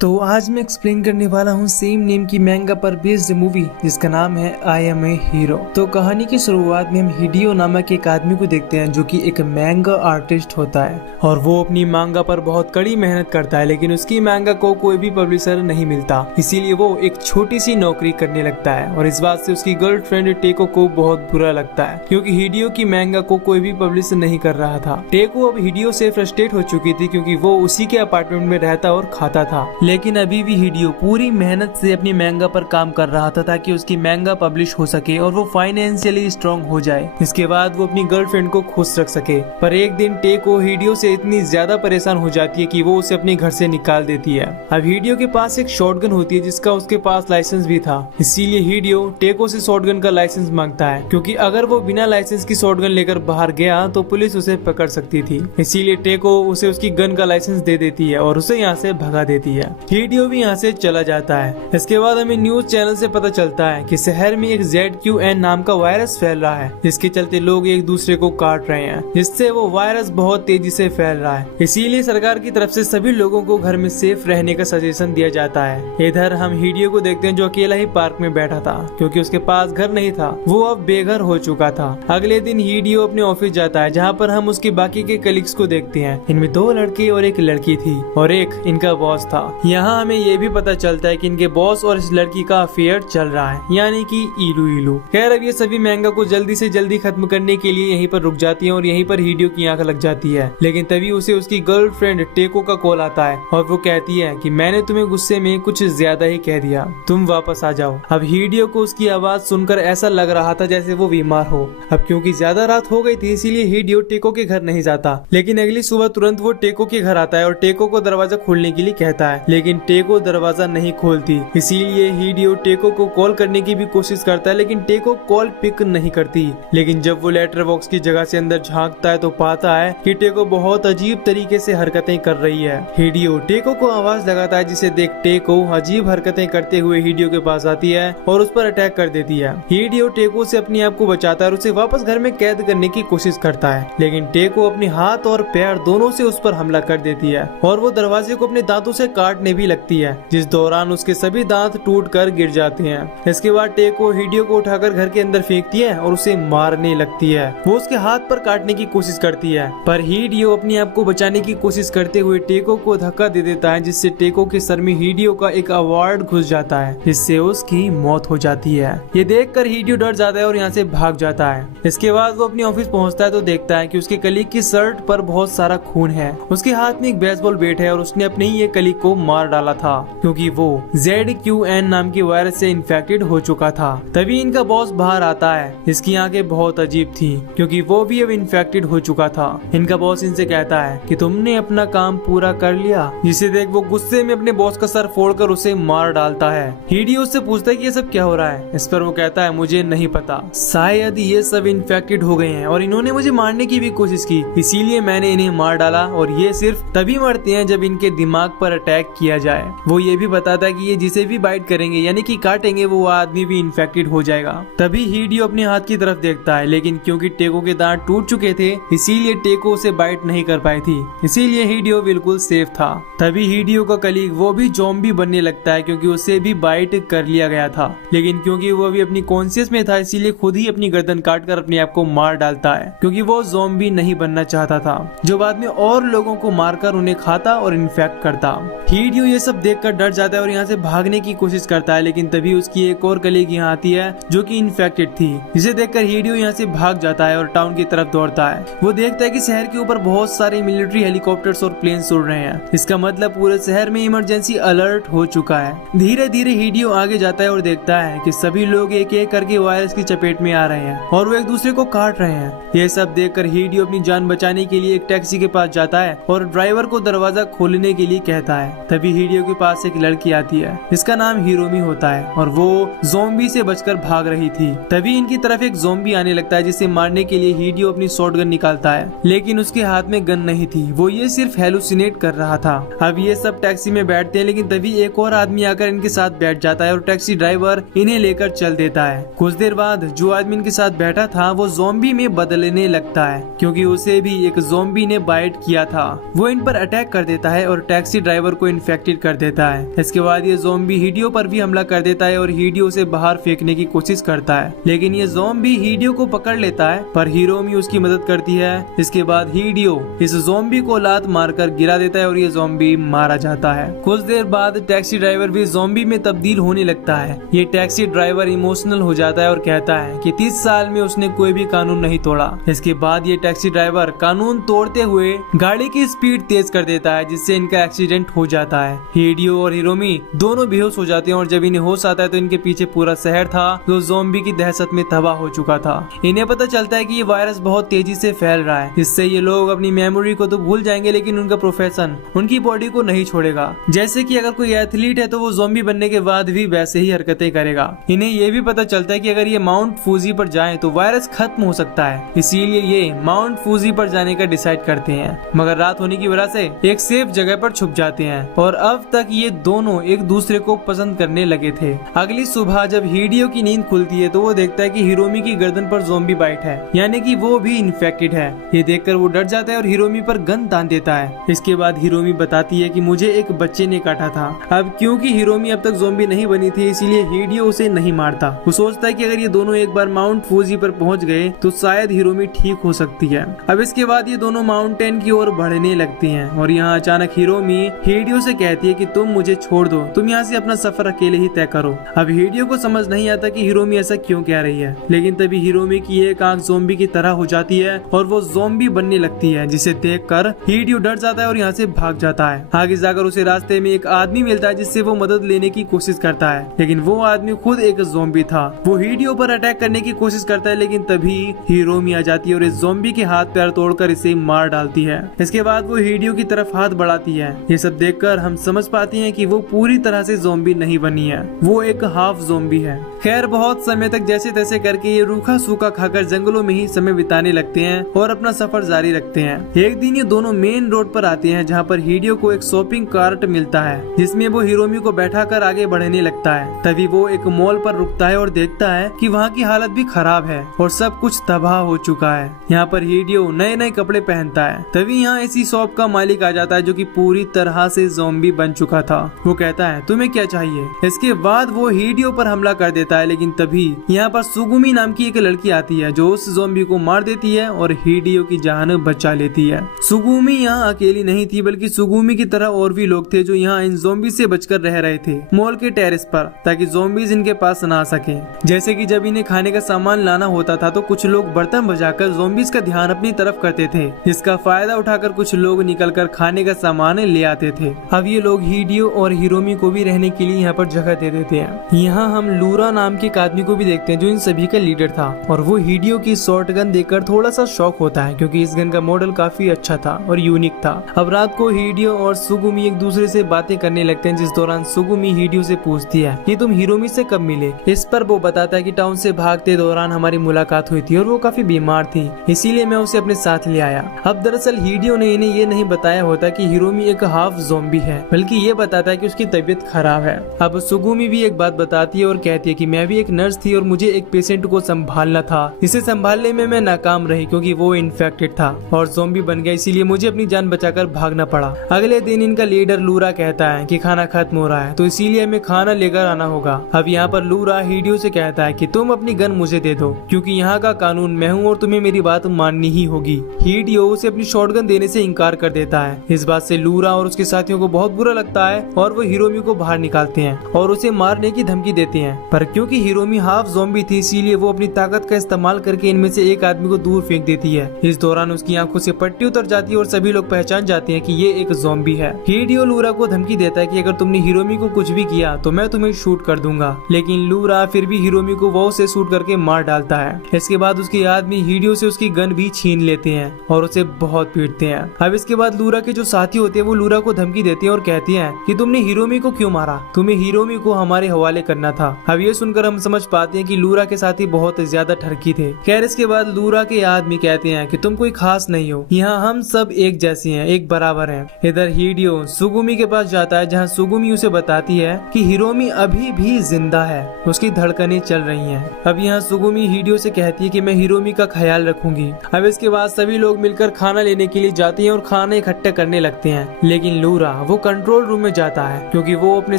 तो आज मैं एक्सप्लेन करने वाला हूँ सेम नेम की मैंगा पर बेस्ड मूवी जिसका नाम है आई एम ए हीरो। तो कहानी की शुरुआत में हम हिडियो नामक एक आदमी को देखते हैं जो कि एक मैंगा आर्टिस्ट होता है और वो अपनी मांगा पर बहुत कड़ी मेहनत करता है, लेकिन उसकी मांगा को कोई भी पब्लिशर नहीं मिलता। इसीलिए वो एक छोटी सी नौकरी करने लगता है और इस बात से उसकी गर्लफ्रेंड टेको को बहुत बुरा लगता है क्योंकि हिडियो की मांगा को कोई भी पब्लिश नहीं कर रहा था। टेको अब हिडियो से फ्रस्ट्रेट हो चुकी थी क्योंकि वो उसी के अपार्टमेंट में रहता और खाता था, लेकिन अभी भी हिडियो पूरी मेहनत से अपनी मैंगा पर काम कर रहा था ताकि उसकी मैंगा पब्लिश हो सके और वो फाइनेंशियली स्ट्रांग हो जाए। इसके बाद वो अपनी गर्लफ्रेंड को खुश रख सके। पर एक दिन टेको हिडियो से इतनी ज्यादा परेशान हो जाती है कि वो उसे अपने घर से निकाल देती है। अब हिडियो के पास एक शॉटगन होती है जिसका उसके पास लाइसेंस भी था, इसीलिए हिडियो टेको से शॉटगन का लाइसेंस मांगता है क्योंकि अगर वो बिना लाइसेंस की शॉटगन लेकर बाहर गया तो पुलिस उसे पकड़ सकती थी। इसीलिए टेको उसे उसकी गन का लाइसेंस दे देती है और उसे यहाँ से भगा देती है। हिडियो भी यहाँ से चला जाता है। इसके बाद हमें न्यूज चैनल से पता चलता है कि शहर में एक ZQN नाम का वायरस फैल रहा है जिसके चलते लोग एक दूसरे को काट रहे हैं, जिससे वो वायरस बहुत तेजी से फैल रहा है। इसीलिए सरकार की तरफ से सभी लोगों को घर में सेफ रहने का सजेशन दिया जाता है। इधर हम हिडियो को देखते हैं जो अकेला ही पार्क में बैठा था क्योंकि उसके पास घर नहीं था, वो अब बेघर हो चुका था। अगले दिन हिडियो अपने ऑफिस जाता है जहाँ पर हम उसके बाकी के कलीग्स को देखते हैं। इनमें 2 लड़के और एक लड़की थी और एक इनका बॉस था। यहाँ हमें ये भी पता चलता है कि इनके बॉस और इस लड़की का अफेयर चल रहा है, यानी कि इलू इलू। खैर अब ये सभी मैंगा को जल्दी से जल्दी खत्म करने के लिए यहीं पर रुक जाती हैं और यहीं पर हिडियो की आंख लग जाती है। लेकिन तभी उसे उसकी गर्लफ्रेंड टेको का कॉल आता है और वो कहती है कि मैंने तुम्हें गुस्से में कुछ ज्यादा ही कह दिया, तुम वापस आ जाओ। अब हिडियो को उसकी आवाज सुनकर ऐसा लग रहा था जैसे वो बीमार हो। अब क्योंकि ज्यादा रात हो गई थी इसीलिए हिडियो टेको के घर नहीं जाता, लेकिन अगली सुबह तुरंत वो टेको के घर आता है और टेको को दरवाजा खोलने के लिए कहता है, लेकिन टेको दरवाजा नहीं खोलती। इसीलिए हिडियो टेको को कॉल करने की भी कोशिश करता है लेकिन टेको कॉल पिक नहीं करती। लेकिन जब वो लेटर बॉक्स की जगह से अंदर झांकता है तो पाता है कि टेको बहुत अजीब तरीके से हरकतें कर रही है। हिडियो टेको को आवाज लगाता है जिसे देख टेको अजीब हरकतें करते हुए हिडियो के पास आती है और उस पर अटैक कर देती है। हिडियो टेको से अपने आप को बचाता है और उसे वापस घर में कैद करने की कोशिश करता है, लेकिन टेको अपने हाथ और पैर दोनों से उस पर हमला कर देती है और वो दरवाजे को अपने दांतों से काटने भी लगती है, जिस दौरान उसके सभी दांत टूटकर गिर जाते हैं। इसके बाद टेको हिडियो को उठाकर घर के अंदर फेंकती है और उसे मारने लगती है। वो उसके हाथ पर काटने की कोशिश करती है पर हिडियो अपने आप को बचाने की कोशिश करते हुए टेको को धक्का दे देता है, जिससे टेको के सर में हिडियो का एक अवार्ड घुस जाता है, जिससे उसकी मौत हो जाती है। ये देखकर हिडियो डर जाता है और यहाँ से भाग जाता है। इसके बाद वो अपने ऑफिस पहुँचता है तो देखता है कि उसके कलीग की शर्ट पर बहुत सारा खून है। उसके हाथ में एक बेसबॉल बैट है और उसने अपने ही एक कलीग को मार डाला था क्योंकि वो ZQN नाम की वायरस से इन्फेक्टेड हो चुका था। तभी इनका बॉस बाहर आता है। इसकी आंखें बहुत अजीब थी क्योंकि वो भी अब इन्फेक्टेड हो चुका था। इनका बॉस इनसे कहता है कि तुमने अपना काम पूरा कर लिया, जिसे देख वो गुस्से में अपने बॉस का सर फोड़कर उसे मार डालता है। हिडियो उससे पूछता है कि ये सब क्या हो रहा है। इस पर वो कहता है मुझे नहीं पता, शायद ये सब इन्फेक्टेड हो गए हैं और इन्होंने मुझे मारने की भी कोशिश की, इसीलिए मैंने इन्हें मार डाला और ये सिर्फ तभी मरते हैं जब इनके दिमाग पर अटैक किया जाए। वो ये भी बताता है कि ये जिसे भी बाइट करेंगे यानी कि काटेंगे वो आदमी भी इन्फेक्टेड हो जाएगा। तभी हिडियो अपने हाथ की तरफ देखता है, लेकिन क्योंकि टेको के दांत टूट चुके थे इसीलिए टेको उसे बाइट नहीं कर पाई थी, इसीलिए हिडियो बिल्कुल सेफ था। तभी हिडियो का कलीग वो भी ज़ॉम्बी बनने लगता है क्योंकि उसे भी बाइट कर लिया गया था, लेकिन क्योंकि वो अभी अपनी कॉन्शियस में था इसीलिए खुद ही अपनी गर्दन काटकर अपने आप को मार डालता है क्योंकि वो ज़ॉम्बी नहीं बनना चाहता था जो बाद में और लोगों को मारकर उन्हें खाता और इन्फेक्ट करता। हिडियो ये सब देखकर डर जाता है और यहाँ से भागने की कोशिश करता है, लेकिन तभी उसकी एक और कलीग यहाँ आती है जो कि इन्फेक्टेड थी, जिसे देखकर हिडियो यहाँ से भाग जाता है और टाउन की तरफ दौड़ता है। वो देखता है कि शहर के ऊपर बहुत सारे मिलिट्री हेलीकॉप्टर्स और प्लेन्स उड़ रहे हैं, इसका मतलब पूरे शहर में इमरजेंसी अलर्ट हो चुका है। धीरे धीरे हिडियो आगे जाता है और देखता है कि सभी लोग एक एक करके वायरस की चपेट में आ रहे हैं और वो एक दूसरे को काट रहे हैं। ये सब देखकर हिडियो अपनी जान बचाने के लिए एक टैक्सी के पास जाता है और ड्राइवर को दरवाजा खोलने के लिए कहता है। तभी हिडियो के पास एक लड़की आती है जिसका नाम हिरोमी होता है और वो ज़ॉम्बी से बचकर भाग रही थी। तभी इनकी तरफ एक ज़ॉम्बी आने लगता है जिसे मारने के लिए हिडियो अपनी शॉटगन निकालता है, लेकिन उसके हाथ में गन नहीं थी, वो ये सिर्फ हेलुसिनेट कर रहा था। अब ये सब टैक्सी में बैठते हैं, लेकिन तभी एक और आदमी आकर इनके साथ बैठ जाता है और टैक्सी ड्राइवर इन्हें लेकर चल देता है। कुछ देर बाद जो आदमी इनके साथ बैठा था वो ज़ॉम्बी में बदलने लगता है क्योंकि उसे भी एक ज़ॉम्बी ने बाइट किया था। वो इन पर अटैक कर देता है और टैक्सी ड्राइवर को इन्फेक्टेड कर देता है। इसके बाद ये ज़ॉम्बी हिडियो पर भी हमला कर देता है और हिडियो से बाहर फेंकने की कोशिश करता है, लेकिन ये ज़ॉम्बी हिडियो को पकड़ लेता है, पर हिरोमी उसकी मदद करती है। इसके बाद हिडियो इस ज़ॉम्बी को लात मारकर गिरा देता है और ये ज़ॉम्बी मारा जाता है। कुछ देर बाद टैक्सी ड्राइवर भी ज़ॉम्बी में तब्दील होने लगता है। ये टैक्सी ड्राइवर इमोशनल हो जाता है और कहता है कि 30 साल में उसने कोई भी कानून नहीं तोड़ा। इसके बाद ये टैक्सी ड्राइवर कानून तोड़ते हुए गाड़ी की स्पीड तेज कर देता है, जिससे इनका एक्सीडेंट हो जाता है। हिडियो और हिरोमी दोनों बेहोश हो जाते हैं और जब इन्हें होश आता है तो इनके पीछे पूरा शहर था जो ज़ॉम्बी की दहशत में तबाह हो चुका था। इन्हें पता चलता है कि ये वायरस बहुत तेजी से फैल रहा है, इससे ये लोग अपनी मेमोरी को तो भूल जाएंगे लेकिन उनका प्रोफेशन उनकी बॉडी को नहीं छोड़ेगा। जैसे कि अगर कोई एथलीट है तो वो ज़ॉम्बी बनने के बाद भी वैसे ही हरकतें करेगा। इन्हें ये भी पता चलता है कि अगर ये माउंट फूजी पर जाएं तो वायरस खत्म हो सकता है, इसीलिए ये माउंट फूजी पर जाने का डिसाइड करते हैं, मगर रात होने की वजह से एक सेफ जगह पर छुप जाते हैं और अब तक ये दोनों एक दूसरे को पसंद करने लगे थे। अगली सुबह जब हिडियो की नींद खुलती है तो वो देखता है कि हिरोमी की गर्दन पर ज़ॉम्बी बाइट है, यानी कि वो भी इन्फेक्टेड है। ये देखकर वो डर जाता है और हिरोमी पर गन तान देता है। इसके बाद हिरोमी बताती है कि मुझे एक बच्चे ने काटा था। अब क्योंकि हिरोमी अब तक ज़ॉम्बी नहीं बनी थी इसलिए हिडियो उसे नहीं मारता। वो सोचता है कि अगर ये दोनों एक बार माउंट फूजी पर पहुंच गए तो शायद हिरोमी ठीक हो सकती है। अब इसके बाद ये दोनों माउंटेन की ओर बढ़ने लगती हैं और यहाँ अचानक हिरोमी हिडियो से कहती है कि तुम मुझे छोड़ दो, तुम यहाँ से अपना सफर अकेले ही तय करो। अब हिडियो को समझ नहीं आता कि हिरोमी ऐसा क्यों कह रही है, लेकिन तभी हिरोमी की एक आंख ज़ॉम्बी की तरह हो जाती है और वो ज़ॉम्बी बनने लगती है, जिसे देखकर हिडियो डर जाता है और यहाँ से भाग जाता है। आगे जाकर उसे रास्ते में एक आदमी मिलता है जिससे वो मदद लेने की कोशिश करता है, लेकिन वो आदमी खुद एक ज़ॉम्बी था। वो हिडियो पर अटैक करने की कोशिश करता है, लेकिन तभी हिरोमी आ जाती है और इस ज़ॉम्बी के हाथ पैर तोड़कर इसे मार डालती है। इसके बाद वो हिडियो की तरफ हाथ बढ़ाती है। ये सब देखकर हम समझ पाते हैं कि वो पूरी तरह से ज़ॉम्बी नहीं बनी है, वो एक हाफ ज़ॉम्बी है। खैर बहुत समय तक जैसे तैसे करके ये रूखा सूखा खाकर जंगलों में ही समय बिताने लगते हैं और अपना सफर जारी रखते हैं। एक दिन ये दोनों मेन रोड पर आते हैं जहाँ पर हिडियो को एक शॉपिंग कार्ट मिलता है, जिसमें वो हिरोमी को बैठाकर आगे बढ़ने लगता है। तभी वो एक मॉल पर रुकता है और देखता है कि वहाँ की हालत भी खराब है और सब कुछ तबाह हो चुका है। यहाँ पर हिडियो नए नए कपड़े पहनता है। तभी यहाँ इसी शॉप का मालिक आ जाता है जो कि पूरी तरह से ज़ॉम्बी बन चुका था। वो कहता है तुम्हें क्या चाहिए। इसके बाद वो हिडियो पर हमला कर देता है, लेकिन तभी यहाँ पर सुगुमी नाम की एक लड़की आती है जो उस ज़ॉम्बी को मार देती है और हिडियो की जान बचा लेती है। सुगुमी यहाँ अकेली नहीं थी, बल्कि सुगुमी की तरह और भी लोग थे जो यहाँ इन ज़ॉम्बी से बचकर रह रहे थे मॉल के टेरेस पर, ताकि ज़ॉम्बीज इनके पास ना आ सके। जैसे कि जब इन्हें खाने का सामान लाना होता था तो कुछ लोग बर्तन बजाकर ज़ॉम्बीज का ध्यान अपनी तरफ करते थे, जिसका फायदा उठाकर कुछ लोग निकलकर खाने का सामान ले आते थे। अब ये लोग हिडियो और हिरोमी को भी रहने के लिए यहाँ पर जगह दे देते हैं। यहाँ हम लूरा नाम के एक आदमी को भी देखते हैं जो इन सभी का लीडर था, और वो हिडियो की शॉर्ट गन देखकर थोड़ा सा शॉक होता है क्योंकि इस गन का मॉडल काफी अच्छा था और यूनिक था। अब रात को हिडियो और सुगुमी एक दूसरे से बातें करने लगते हैं, जिस दौरान सुगुमी हिडियो से पूछती है कि तुम हिरोमी से कब मिले। इस पर वो बताता है कि टाउन से भागते दौरान हमारी मुलाकात हुई थी और वो काफी बीमार थी, इसीलिए मैं उसे अपने साथ ले आया। अब दरअसल हिडियो ने इन्हें ये नहीं बताया होता कि हिरोमी एक हाफ ज़ॉम्बी है, बल्कि ये बताता है कि उसकी तबीयत खराब है। अब सुगुमी भी एक बात बताती है और कहती है कि मैं भी एक नर्स थी और मुझे एक पेशेंट को संभालना था। इसे संभालने में मैं नाकाम रही क्योंकि वो इन्फेक्टेड था और ज़ॉम्बी बन गया, इसीलिए मुझे अपनी जान बचाकर भागना पड़ा। अगले दिन इनका लीडर लूरा कहता है कि खाना खत्म हो रहा है तो इसीलिए हमें खाना लेकर आना होगा। अब यहाँ पर लूरा हिडियो से कहता है कि तुम अपनी गन मुझे दे दो क्योंकि यहाँ का कानून मैं हूँ और तुम्हें मेरी बात माननी ही होगी। हिडियो उसे अपनी शॉटगन देने से इनकार कर देता है। इस बात से लूरा और उसके साथियों को बहुत बुरा लगता है और वो हिरोमी को बाहर निकालते हैं और उसे मारने की धमकी देते हैं, पर क्योंकि हिरोमी हाफ ज़ॉम्बी थी इसीलिए वो अपनी ताकत का इस्तेमाल करके इनमें से एक आदमी को दूर फेंक देती है। इस दौरान उसकी आंखों से पट्टी उतर जाती है और सभी लोग पहचान जाते हैं कि ये एक ज़ॉम्बी है। हिडियो लूरा को धमकी देता है कि अगर तुमने हिरोमी को कुछ भी किया तो मैं तुम्हें शूट कर दूंगा, लेकिन लूरा फिर भी हिरोमी को वो से शूट करके मार डालता है। इसके बाद उसके आदमी हिडियो से उसकी गन भी छीन लेते हैं और उसे बहुत पीटते हैं। अब इसके बाद लूरा के जो साथी होते हैं वो लूरा को धमकी देते हैं और कहती हैं कि तुमने हिरोमी को क्यों मारा, तुम्हें हिरोमी को हमारे हवाले करना था। अब ये सुनकर हम समझ पाते हैं कि लूरा के साथी बहुत ज्यादा ठरकी थे। खैर इसके बाद लूरा के आदमी कहते हैं कि तुम कोई खास नहीं हो, यहाँ हम सब एक जैसे हैं, एक बराबर हैं। इधर हिडियो सुगुमी के पास जाता है जहाँ सुगुमी उसे बताती है कि हिरोमी अभी भी जिंदा है, उसकी धड़कनें चल रही हैं। अब यहाँ सुगुमी हिडियो से कहती है कि मैं हिरोमी का ख्याल रखूंगी। अब इसके बाद सभी लोग मिलकर खाना लेने के लिए जाते हैं और खाना इकट्ठा करने लगते हैं, लेकिन लूरा वो कंट्रोल रूम में जाता है क्योंकि वो अपने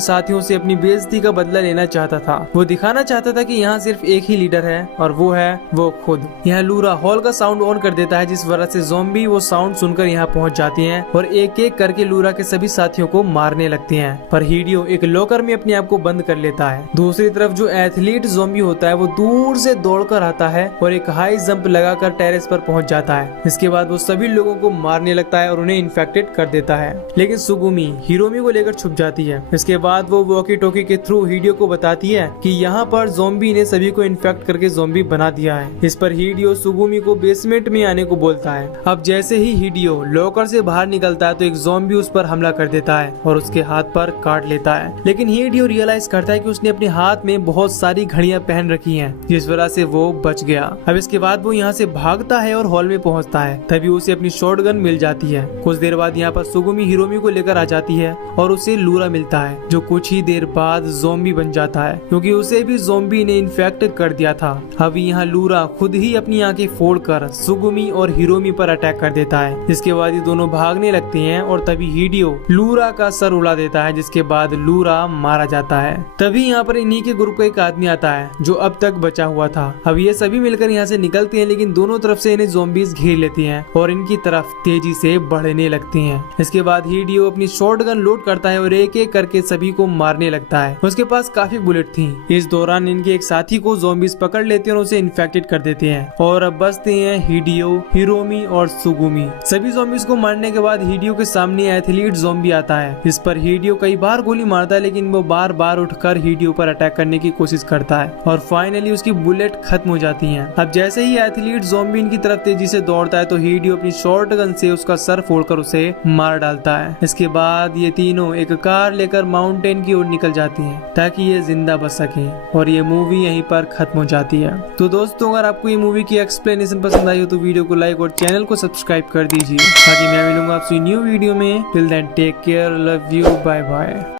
साथियों से अपनी बेइज्जती का बदला लेना चाहता था। वो दिखाना चाहता था कि यहाँ सिर्फ एक ही लीडर है और वो है वो खुद। यहाँ लूरा हॉल का साउंड ऑन कर देता है, जिस वजह से ज़ॉम्बी वो साउंड सुनकर यहाँ पहुँच जाती हैं और एक एक करके लूरा के सभी साथियों को मारने लगती हैं। पर हिडियो एक लॉकर में अपने आप को बंद कर लेता है। दूसरी तरफ जो एथलीट ज़ॉम्बी होता है वो दूर से दौड़कर आता है और एक हाई जंप लगाकर टेरेस पर पहुंच जाता है। इसके बाद वो सभी लोगों को मारने लगता है और उन्हें इन्फेक्टेड कर देता है, लेकिन सुगुमी हिरोमी को लेकर छुप जाती है। इसके बाद वो वॉकी टॉकी के थ्रू हिडियो को बताती है कि यहाँ पर ज़ॉम्बी ने सभी को इन्फेक्ट करके ज़ॉम्बी बना दिया है। इस पर हिडियो सुगुमी को बेसमेंट में आने को बोलता है। अब जैसे ही हिडियो लॉकर से बाहर निकलता है तो एक ज़ॉम्बी उस पर हमला कर देता है और उसके हाथ पर काट लेता है, लेकिन हिडियो रियलाइज करता है कि उसने अपने हाथ में बहुत सारी घड़ियां पहन रखी हैं, जिस वजह से वो बच गया। अब इसके बाद वो यहाँ से भागता है और हॉल में पहुँचता है। तभी उसे अपनी शॉटगन मिल जाती है। कुछ देर बाद यहाँ पर सुगुमी हिरोमी को लेकर आ जाती है और उसे लूरा मिलता है, जो कुछ ही देर बाद ज़ॉम्बी बन जाता है क्योंकि उसे भी ज़ॉम्बी ने इन्फेक्ट कर दिया था। अब यहाँ लूरा खुद ही अपनी आंखें फोड़कर सुगुमी और हिरोमी पर अटैक कर देता है। इसके बाद ये दोनों भागने लगते हैं और तभी हिडियो लूरा का सर उड़ा देता है, जिसके बाद लूरा मारा जाता है। तभी यहाँ पर इन्हीं के ग्रुप का एक आदमी आता है जो अब तक बचा हुआ था। अब ये सभी मिलकर यहाँ से निकलते हैं, लेकिन दोनों तरफ से इन्हें ज़ॉम्बीज घेर लेती हैं और इनकी तरफ तेजी से बढ़ने लगती हैं। इसके बाद हिडियो अपनी शॉटगन लोड करता है और एक एक करके सभी को मारने लगता है। उसके पास काफी बुलेट थी। इस दौरान इनके एक साथी को ज़ॉम्बीज पकड़ लेते हैं और उसे इन्फेक्टेड कर देते हैं और अब बचते हैं हिडियो, हिरोमी और सुगुमी। सभी ज़ॉम्बीज को मारने के बाद हिडियो के सामने एथलीट ज़ॉम्बी आता है। इस पर हिडियो कई बार गोली मारता है, लेकिन वो बार बार उठकर हिडियो पर अटैक करने की कोशिश करता है और फाइनली उसकी बुलेट खत्म हो जाती हैं। अब जैसे ही एथलीट ज़ॉम्बी इनकी तरफ तेजी से दौड़ता है तो हिडियो अपनी शॉटगन से उसका सर फोड़कर उसे मार डालता है। इसके बाद ये तीनों एक कार लेकर माउंटेन की ओर निकल जाती हैं ताकि ये जिंदा बच सके और ये मूवी यहीं पर खत्म हो जाती है। तो दोस्तों, अगर आपको ये मूवी की एक्सप्लेनेशन पसंद आई हो तो वीडियो को लाइक और चैनल को सब्सक्राइब कर दीजिए ताकि मैं मिलूंगा आपसे न्यू वीडियो में। Till then take care, love you, bye bye.